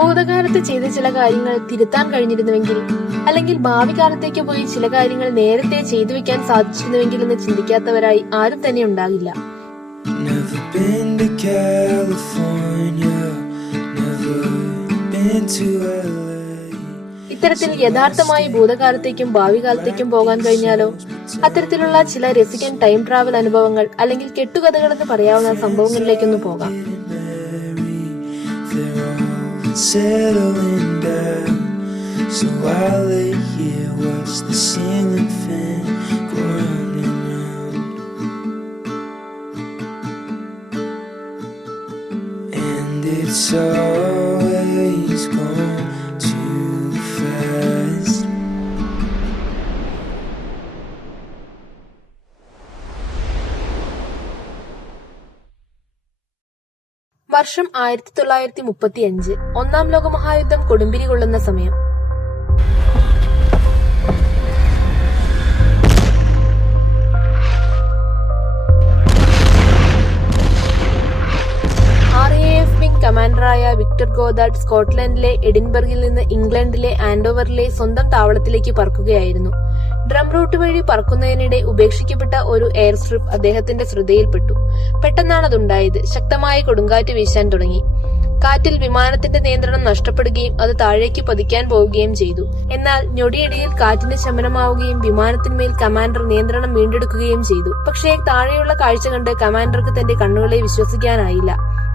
ഭൂതകാലത്ത് ചെയ്ത ചില കാര്യങ്ങൾ തിരുത്താൻ കഴിഞ്ഞിരുന്നുവെങ്കിൽ, അല്ലെങ്കിൽ ഭാവി കാലത്തേക്ക് പോയി ചില കാര്യങ്ങൾ നേരത്തെ ചെയ്തു വെക്കാൻ സാധിച്ചിരുന്നുവെങ്കിൽ എന്ന് ചിന്തിക്കാത്തവരായി ആരും തന്നെ ഉണ്ടാകില്ല. ഇത്തരത്തിൽ യഥാർത്ഥമായി ഭൂതകാലത്തേക്കും ഭാവി കാലത്തേക്കും പോകാൻ കഴിഞ്ഞാലോ? അത്തരത്തിലുള്ള ചില രസികൻ ടൈം ട്രാവൽ അനുഭവങ്ങൾ അല്ലെങ്കിൽ കെട്ടുകഥകളെന്ന് പറയാവുന്ന സംഭവങ്ങളിലേക്കൊന്ന് പോകാം. So I lay here, watch the ceiling fan go round and round, and it's always gone too fast. വർഷം 1935. ഒന്നാം ലോകമഹായുദ്ധം കൊടുമ്പിരി കൊള്ളുന്ന സമയം. കമാൻഡറായ വിക്ടർ ഗോദാർഡ് സ്കോട്ട്ലൻഡിലെ എഡിൻബർഗിൽ നിന്ന് ഇംഗ്ലണ്ടിലെ ആൻഡോവറിലെ സ്വന്തം താവളത്തിലേക്ക് പറക്കുകയായിരുന്നു. ഡ്രം റൂട്ട് വഴി പറക്കുന്നതിനിടെ ഉപേക്ഷിക്കപ്പെട്ട ഒരു എയർ സ്ട്രിപ്പ് അദ്ദേഹത്തിന്റെ ശ്രദ്ധയിൽപ്പെട്ടു. പെട്ടെന്നാണതുണ്ടായത്. ശക്തമായ കൊടുങ്കാറ്റ് വീശാൻ തുടങ്ങി. കാറ്റിൽ വിമാനത്തിന്റെ നിയന്ത്രണം നഷ്ടപ്പെടുകയും അത് താഴേക്ക് പതിക്കാൻ പോവുകയും ചെയ്തു. എന്നാൽ ഞൊടിയിടയിൽ കാറ്റിന് ശമനമാവുകയും വിമാനത്തിന്മേൽ കമാൻഡർ നിയന്ത്രണം വീണ്ടെടുക്കുകയും ചെയ്തു. പക്ഷേ താഴെയുള്ള കാഴ്ച കണ്ട് കമാൻഡർക്ക് തന്റെ കണ്ണുകളെ വിശ്വസിക്കാനായില്ല.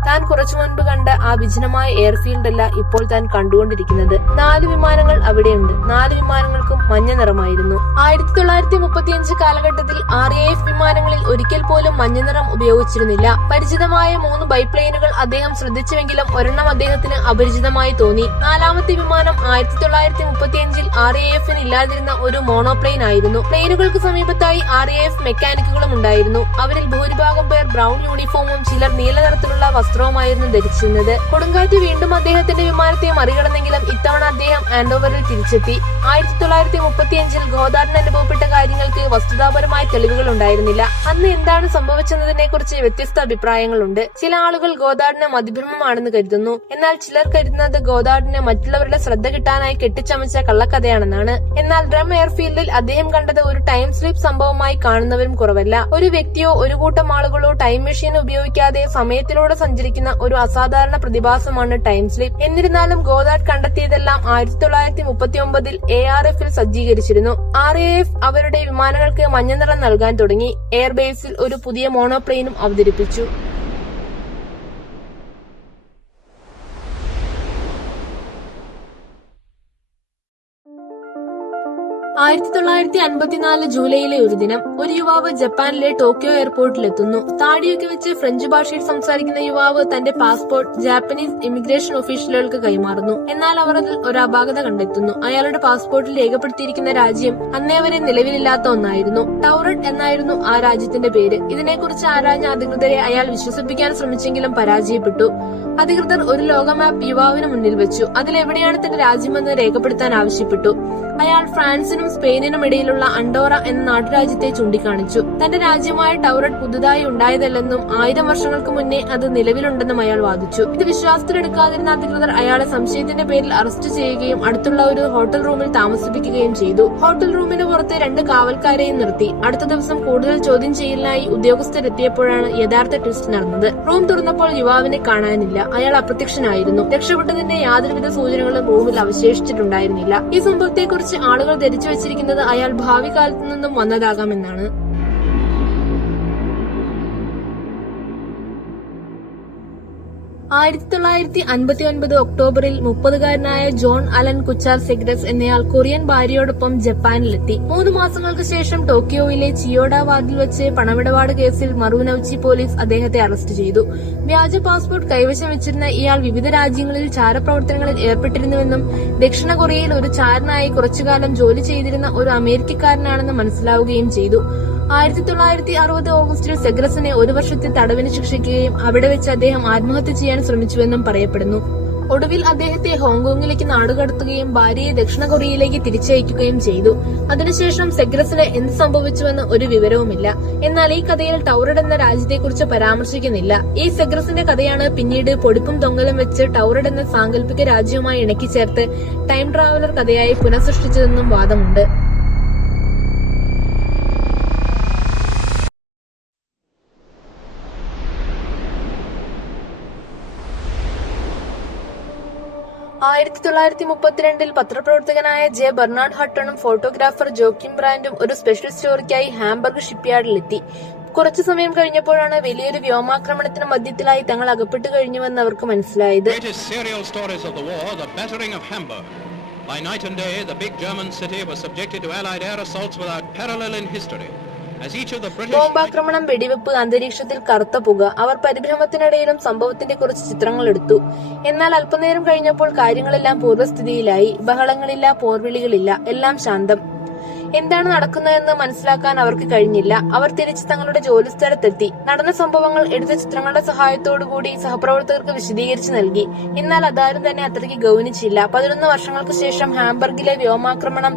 താൻ കുറച്ചു മുൻപ് കണ്ട ആ വിജനമായ എയർഫീൽഡ് അല്ല ഇപ്പോൾ താൻ കണ്ടുകൊണ്ടിരിക്കുന്നത്. 4 വിമാനങ്ങൾ അവിടെയുണ്ട്. 4 വിമാനങ്ങൾക്കും മഞ്ഞ നിറമായിരുന്നു. 1935 കാലഘട്ടത്തിൽ RAF വിമാനങ്ങളിൽ ഒരിക്കൽ പോലും മഞ്ഞ നിറം ഉപയോഗിച്ചിരുന്നില്ല. പരിചിതമായ 3 ബൈപ്ലെയിനുകൾ അദ്ദേഹം ശ്രദ്ധിച്ചുവെങ്കിലും ഒരെണ്ണം അദ്ദേഹത്തിന് അപരിചിതമായി തോന്നി. 4ാമത്തെ വിമാനം 1935 RAFന് ഇല്ലാതിരുന്ന ഒരു മോണോപ്ലെയിൻ ആയിരുന്നു. പ്ലെയിനുകൾക്ക് സമീപത്തായി RAF മെക്കാനിക്കുകളും ഉണ്ടായിരുന്നു. അവരിൽ ഭൂരിഭാഗം പേർ ബ്രൗൺ യൂണിഫോമും ചിലർ നീല നിറത്തിലുള്ള വസ്ത്രവുമായിരുന്നു ധരിച്ചിരുന്നത്. കൊടുങ്കാറ്റ് വീണ്ടും അദ്ദേഹത്തിന്റെ വിമാനത്തെ മറികടന്നെങ്കിലും ഇത്തവണ അദ്ദേഹം ആൻഡോവറിൽ തിരിച്ചെത്തി. 1935 ഗോദാർഡിന് അനുഭവപ്പെട്ട കാര്യങ്ങൾക്ക് വസ്തുതാപരമായ തെളിവുകൾ ഉണ്ടായിരുന്നില്ല. അന്ന് എന്താണ് സംഭവിച്ചതിനെ കുറിച്ച് വ്യത്യസ്ത അഭിപ്രായങ്ങളുണ്ട്. ചില ആളുകൾ ഗോദാർഡിന് മതിഭ്രമമാണെന്ന് കരുതുന്നു. എന്നാൽ ചിലർ കരുതുന്നത് ഗോദാർഡിന് മറ്റുള്ളവരുടെ ശ്രദ്ധ കിട്ടാനായി കെട്ടിച്ചമച്ച കള്ളക്കഥയാണെന്നാണ്. എന്നാൽ ഡ്രം എയർഫീൽഡിൽ അദ്ദേഹം കണ്ടത് ഒരു ടൈം സ്ലീപ്പ് സംഭവമായി കാണുന്നവരും കുറവല്ല. ഒരു വ്യക്തിയോ ഒരു കൂട്ടം ആളുകളോ ടൈം മെഷീൻ ഉപയോഗിക്കാതെ സമയത്തിലൂടെ സഞ്ചരിക്കുന്ന ഒരു അസാധാരണ പ്രതിഭാസമാണ് ടൈം സ്ലീപ്പ്. എന്നിരുന്നാലും ഗോദാർഡ് കണ്ടെത്തിയതെല്ലാം 1939 ARFൽ സജ്ജീകരിച്ചിരുന്നു. RAF അവരുടെ വിമാനങ്ങൾക്ക് മഞ്ഞ നിറം നൽകാൻ തുടങ്ങി. എയർബേസിൽ ഒരു പുതിയ മോണോപ്ലെയിനും അവതരിപ്പിച്ചു. 1954 ജൂലൈയിലെ ഒരു ദിനം ഒരു യുവാവ് ജപ്പാനിലെ ടോക്കിയോ എയർപോർട്ടിലെത്തുന്നു. താടിയൊക്കെ വെച്ച് ഫ്രഞ്ച് ഭാഷയിൽ സംസാരിക്കുന്ന യുവാവ് തന്റെ പാസ്പോർട്ട് ജാപ്പനീസ് ഇമിഗ്രേഷൻ ഓഫീഷ്യലുകൾക്ക് കൈമാറുന്നു. എന്നാൽ അവർ അതിൽ ഒരു അപാകത കണ്ടെത്തുന്നു. അയാളുടെ പാസ്പോർട്ടിൽ രേഖപ്പെടുത്തിയിരിക്കുന്ന രാജ്യം അന്നേ വരെ നിലവിലില്ലാത്ത ഒന്നായിരുന്നു. ടൗററ്റ് എന്നായിരുന്നു ആ രാജ്യത്തിന്റെ പേര്. ഇതിനെക്കുറിച്ച് ആരാഞ്ഞ അധികൃതരെ അയാൾ വിശ്വസിപ്പിക്കാൻ ശ്രമിച്ചെങ്കിലും പരാജയപ്പെട്ടു. അധികൃതർ ഒരു ലോക മാപ്പ് യുവാവിന് മുന്നിൽ വെച്ചു. അതിലെവിടെയാണ് തന്റെ രാജ്യമെന്ന് രേഖപ്പെടുത്താൻ ആവശ്യപ്പെട്ടു. അയാൾ ഫ്രാൻസിനും സ്പെയിനിനും ഇടയിലുള്ള അണ്ടോറ എന്ന നാട്ടുരാജ്യത്തെ ചൂണ്ടിക്കാണിച്ചു. തന്റെ രാജ്യമായ ടൗററ്റ് പുതുതായി ഉണ്ടായതല്ലെന്നും 1000 വർഷങ്ങൾക്ക് മുന്നേ അത് നിലവിലുണ്ടെന്നും അയാൾ വാദിച്ചു. ഇത് വിശ്വാസത്തിലെടുക്കാതിരുന്ന അധികൃതർ അയാളെ സംശയത്തിന്റെ പേരിൽ അറസ്റ്റ് ചെയ്യുകയും അടുത്തുള്ള ഒരു ഹോട്ടൽ റൂമിൽ താമസിപ്പിക്കുകയും ചെയ്തു. ഹോട്ടൽ റൂമിന് പുറത്ത് 2 കാവൽക്കാരെയും നിർത്തി. അടുത്ത ദിവസം കൂടുതൽ ചോദ്യം ചെയ്യലിനായി ഉദ്യോഗസ്ഥരെത്തിയപ്പോഴാണ് യഥാർത്ഥ ട്വിസ്റ്റ് നടന്നത്. റൂം തുറന്നപ്പോൾ യുവാവിനെ കാണാനില്ല. അയാൾ അപ്രത്യക്ഷനായിരുന്നു. രക്ഷപ്പെട്ടതിന്റെ യാതൊരുവിധ സൂചനകളും റൂമിൽ അവശേഷിച്ചിട്ടുണ്ടായിരുന്നില്ല. ഈ സംഭവത്തെക്കുറിച്ച് ആളുകൾ ധരിച്ചു വെച്ചിരിക്കുന്നത് അയാൾ ഭാവി കാലത്തു നിന്നും വന്നതാകാമെന്നാണ്. 1959 ഒക്ടോബറിൽ 30-കാരനായ ജോൺ അലൻ കുച്ചാർ സെഗ്രസ് എന്നയാൾ കൊറിയൻ ഭാര്യയോടൊപ്പം ജപ്പാനിലെത്തി. 3 മാസങ്ങൾക്ക് ശേഷം ടോക്കിയോയിലെ ചിയോഡ വാർഡിൽ വെച്ച് പണമിടപാട് കേസിൽ മറൂനൌച്ചി പോലീസ് അദ്ദേഹത്തെ അറസ്റ്റ് ചെയ്തു. വ്യാജ പാസ്പോർട്ട് കൈവശം വെച്ചിരുന്ന ഇയാൾ വിവിധ രാജ്യങ്ങളിൽ ചാരപ്രവർത്തനങ്ങളിൽ ഏർപ്പെട്ടിരുന്നുവെന്നും ദക്ഷിണ കൊറിയയിൽ ഒരു ചാരനായി കുറച്ചുകാലം ജോലി ചെയ്തിരുന്ന ഒരു അമേരിക്കക്കാരനാണെന്ന് മനസ്സിലാവുകയും ചെയ്തു. 1960 ഓഗസ്റ്റിൽ സെഗ്രസിനെ 1 വർഷത്തെ തടവിന് ശിക്ഷിക്കുകയും അവിടെ വെച്ച് അദ്ദേഹം ആത്മഹത്യ ചെയ്യാൻ ശ്രമിച്ചുവെന്നും പറയപ്പെടുന്നു. ഒടുവിൽ അദ്ദേഹത്തെ ഹോങ്കോങ്ങിലേക്ക് നാടുകടത്തുകയും ഭാര്യയെ ദക്ഷിണ കൊറിയയിലേക്ക് തിരിച്ചയക്കുകയും ചെയ്തു. അതിനുശേഷം സെഗ്രസിന് എന്ത് സംഭവിച്ചുവെന്ന് ഒരു വിവരവുമില്ല. എന്നാൽ ഈ കഥയിൽ ടൗറഡ് എന്ന രാജ്യത്തെക്കുറിച്ച് പരാമർശിക്കുന്നില്ല. ഈ സെഗ്രസിന്റെ കഥയാണ് പിന്നീട് പൊടിപ്പും തൊങ്ങലും വെച്ച് ടൗറഡ് എന്ന സാങ്കല്പിക രാജ്യവുമായി ഇണക്കി ചേർത്ത് ടൈം ട്രാവലർ കഥയായി പുനഃസൃഷ്ടിച്ചതെന്നും വാദമുണ്ട്. ആയിരത്തി 1932 പത്രപ്രവർത്തകനായ ജെ ബെർണാഡ് ഹട്ടണും ഫോട്ടോഗ്രാഫർ ജോക്കിം ബ്രാൻഡും ഒരു സ്പെഷ്യൽ സ്റ്റോറിക്കായി ഹാംബർഗ് ഷിപ്പ്യാർഡിലെത്തി. കുറച്ചു സമയം കഴിഞ്ഞപ്പോഴാണ് വലിയൊരു വ്യോമാക്രമണത്തിന് മധ്യത്തിലായി തങ്ങൾ അകപ്പെട്ടു കഴിഞ്ഞുവെന്ന് അവർക്ക് മനസ്സിലായത്. By night and day, the big German city was subjected to Allied air assaults without parallel in history. ബോംബാക്രമണം, വെടിവെപ്പ്, അന്തരീക്ഷത്തിൽ കറുത്ത പുക. അവർ പരിഭ്രമത്തിനിടയിലും സംഭവത്തിന്റെ കുറച്ച് ചിത്രങ്ങൾ എടുത്തു. എന്നാൽ അല്പനേരം കഴിഞ്ഞപ്പോൾ കാര്യങ്ങളെല്ലാം പൂർവ്വസ്ഥിതിയിലായി. ബഹളങ്ങളില്ല, പോർവിളികളില്ല, എല്ലാം ശാന്തം. എന്താണ് നടക്കുന്നതെന്ന് മനസ്സിലാക്കാൻ അവർക്ക് കഴിഞ്ഞില്ല. അവർ തിരിച്ച് തങ്ങളുടെ ജോലിസ്ഥലത്തെത്തി. നടന്ന സംഭവങ്ങൾ എടുത്ത ചിത്രങ്ങളുടെ സഹായത്തോടുകൂടി സഹപ്രവർത്തകർക്ക് വിശദീകരിച്ചു നൽകി. എന്നാൽ അതാരും തന്നെ അത്രയ്ക്ക് ഗൗനിച്ചില്ല. 11 വർഷങ്ങൾക്ക് ശേഷം ഹാംബർഗിലെ വ്യോമാക്രമണം,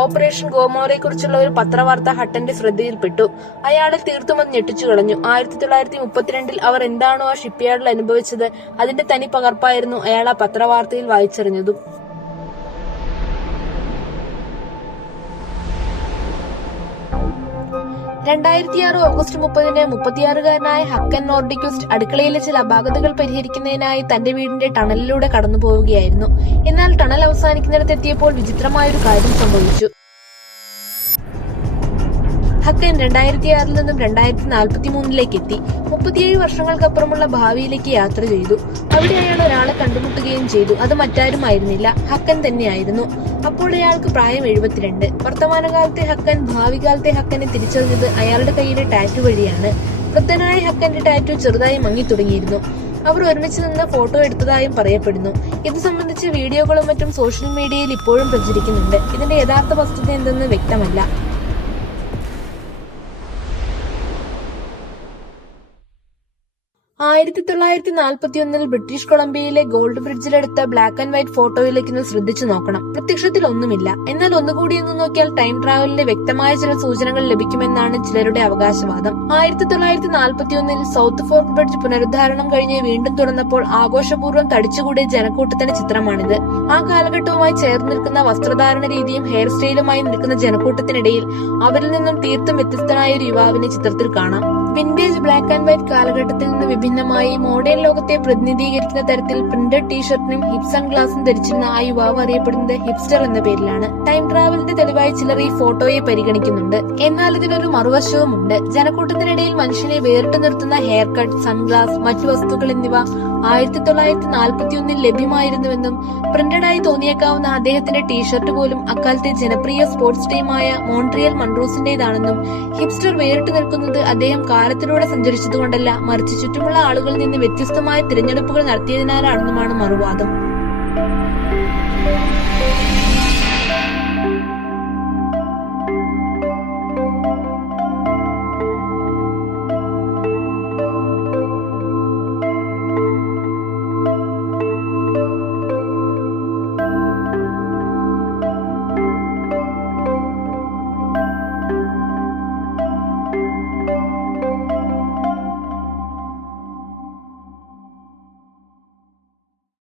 ഓപ്പറേഷൻ ഗോമോറെ കുറിച്ചുള്ള ഒരു പത്രവാർത്ത ഹട്ടന്റെ ശ്രദ്ധയിൽപ്പെട്ടു. അയാളെ തീർത്തും അത് ഞെട്ടിച്ചു കളഞ്ഞു. 1932 അവർ എന്താണോ ആ ഷിപ്പ്യാർഡിൽ അനുഭവിച്ചത് അതിന്റെ തനി പകർപ്പായിരുന്നു അയാൾ ആ പത്രവാർത്തയിൽ വായിച്ചറിഞ്ഞതും. 2006 ഓഗസ്റ്റ് 30-ന് 36-കാരനായ ഹക്കൻ നോർഡിക്വിസ്റ്റ് അടുക്കളയിലെ ചില അപാകതകൾ പരിഹരിക്കുന്നതിനായി തന്റെ വീടിന്റെ ടണലിലൂടെ കടന്നു പോവുകയായിരുന്നു. എന്നാൽ ടണൽ അവസാനിക്കുന്നിടത്തെത്തിയപ്പോൾ വിചിത്രമായൊരു കാര്യം സംഭവിച്ചു. ഹക്കൻ 2006-ൽ നിന്നും 2043-ലേക്ക് എത്തി. 37 വർഷങ്ങൾക്കപ്പുറമുള്ള ഭാവിയിലേക്ക് യാത്ര ചെയ്തു. അവിടെ അയാൾ ഒരാളെ കണ്ടുമുട്ടുകയും ചെയ്തു. അത് മറ്റാരുമായിരുന്നില്ല, ഹക്കൻ തന്നെയായിരുന്നു. അപ്പോൾ അയാൾക്ക് പ്രായം 72. വർത്തമാനകാലത്തെ ഹക്കൻ ഭാവി കാലത്തെ ഹക്കനെ തിരിച്ചറിഞ്ഞത് അയാളുടെ കയ്യിലെ ടാറ്റു വഴിയാണ്. വൃദ്ധനായ ഹക്കന്റെ ടാറ്റു ചെറുതായി മങ്ങി തുടങ്ങിയിരുന്നു. അവർ ഒരുമിച്ച് നിന്ന് ഫോട്ടോ എടുത്തതായും പറയപ്പെടുന്നു. ഇത് സംബന്ധിച്ച് വീഡിയോകളും മറ്റും സോഷ്യൽ മീഡിയയിൽ ഇപ്പോഴും പ്രചരിക്കുന്നുണ്ട്. ഇതിന്റെ യഥാർത്ഥ വസ്തുത എന്തെന്ന് വ്യക്തമല്ല. 1941-ൽ ബ്രിട്ടീഷ് കൊളംബിയയിലെ ഗോൾഡ് ബ്രിഡ്ജിലെടുത്ത ബ്ലാക്ക് ആൻഡ് വൈറ്റ് ഫോട്ടോയിലേക്ക് ശ്രദ്ധിച്ചു നോക്കണം. പ്രത്യക്ഷത്തിൽ ഒന്നുമില്ല. എന്നാൽ ഒന്നുകൂടി ഒന്ന് നോക്കിയാൽ ടൈം ട്രാവലിന്റെ വ്യക്തമായ ചില സൂചനകൾ ലഭിക്കുമെന്നാണ് ചിലരുടെ അവകാശവാദം. 1941-ൽ സൗത്ത് ഫോർക്ക് ബ്രിഡ്ജ് പുനരുദ്ധാരണം കഴിഞ്ഞ് വീണ്ടും തുറന്നപ്പോൾ ആഘോഷപൂർവ്വം തടിച്ചുകൂടിയ ജനക്കൂട്ടത്തിന്റെ ചിത്രമാണിത്. ആ കാലഘട്ടവുമായി ചേർന്ന് നിൽക്കുന്ന വസ്ത്രധാരണ രീതിയും ഹെയർ സ്റ്റൈലുമായി നിൽക്കുന്ന ജനക്കൂട്ടത്തിനിടയിൽ അവരിൽ നിന്നും തീർത്തും വ്യത്യസ്തനായ ഒരു യുവാവിനെ ചിത്രത്തിൽ കാണാം. വിന്റേജ് ബ്ലാക്ക് ആൻഡ് വൈറ്റ് കാലഘട്ടത്തിൽ നിന്ന് വിഭിന്നമായി മോഡേൺ ലോകത്തെ പ്രതിനിധീകരിക്കുന്ന തരത്തിൽ പ്രിന്റഡ് ടീഷർട്ടിനും ഹിപ് സൺഗ്ലാസും ധരിച്ചിരുന്ന ആ യുവാവ് അറിയപ്പെടുന്നത് ഹിപ്സ്റ്റർ എന്ന പേരിലാണ്. ടൈം ട്രാവലിന്റെ തെളിവായി ചിലർ ഈ ഫോട്ടോയെ പരിഗണിക്കുന്നുണ്ട്. എന്നാൽ ഇതിനൊരു മറുവശവുമുണ്ട്. ജനക്കൂട്ടത്തിനിടയിൽ മനുഷ്യനെ വേറിട്ട് നിർത്തുന്ന ഹെയർ കട്ട്, സൺഗ്ലാസ്, മറ്റു വസ്തുക്കൾ എന്നിവ 1941-ൽ ലഭ്യമായിരുന്നുവെന്നും പ്രിന്റഡായി തോന്നിയേക്കാവുന്ന അദ്ദേഹത്തിന്റെ ടീഷർട്ട് പോലും അക്കാലത്തെ ജനപ്രിയ സ്പോർട്സ് ടീമായ മോൺട്രിയൽ മൺറോസിന്റേതാണെന്നും ഹിപ്സ്റ്റർ വേറിട്ട് നിൽക്കുന്നത് അദ്ദേഹം കാലത്തിലൂടെ സഞ്ചരിച്ചതുകൊണ്ടല്ല, മറിച്ച് ചുറ്റുമുള്ള ആളുകളിൽ നിന്ന് വ്യത്യസ്തമായ തിരഞ്ഞെടുപ്പുകൾ നടത്തിയതിനാലാണെന്നുമാണ് മറുവാദം.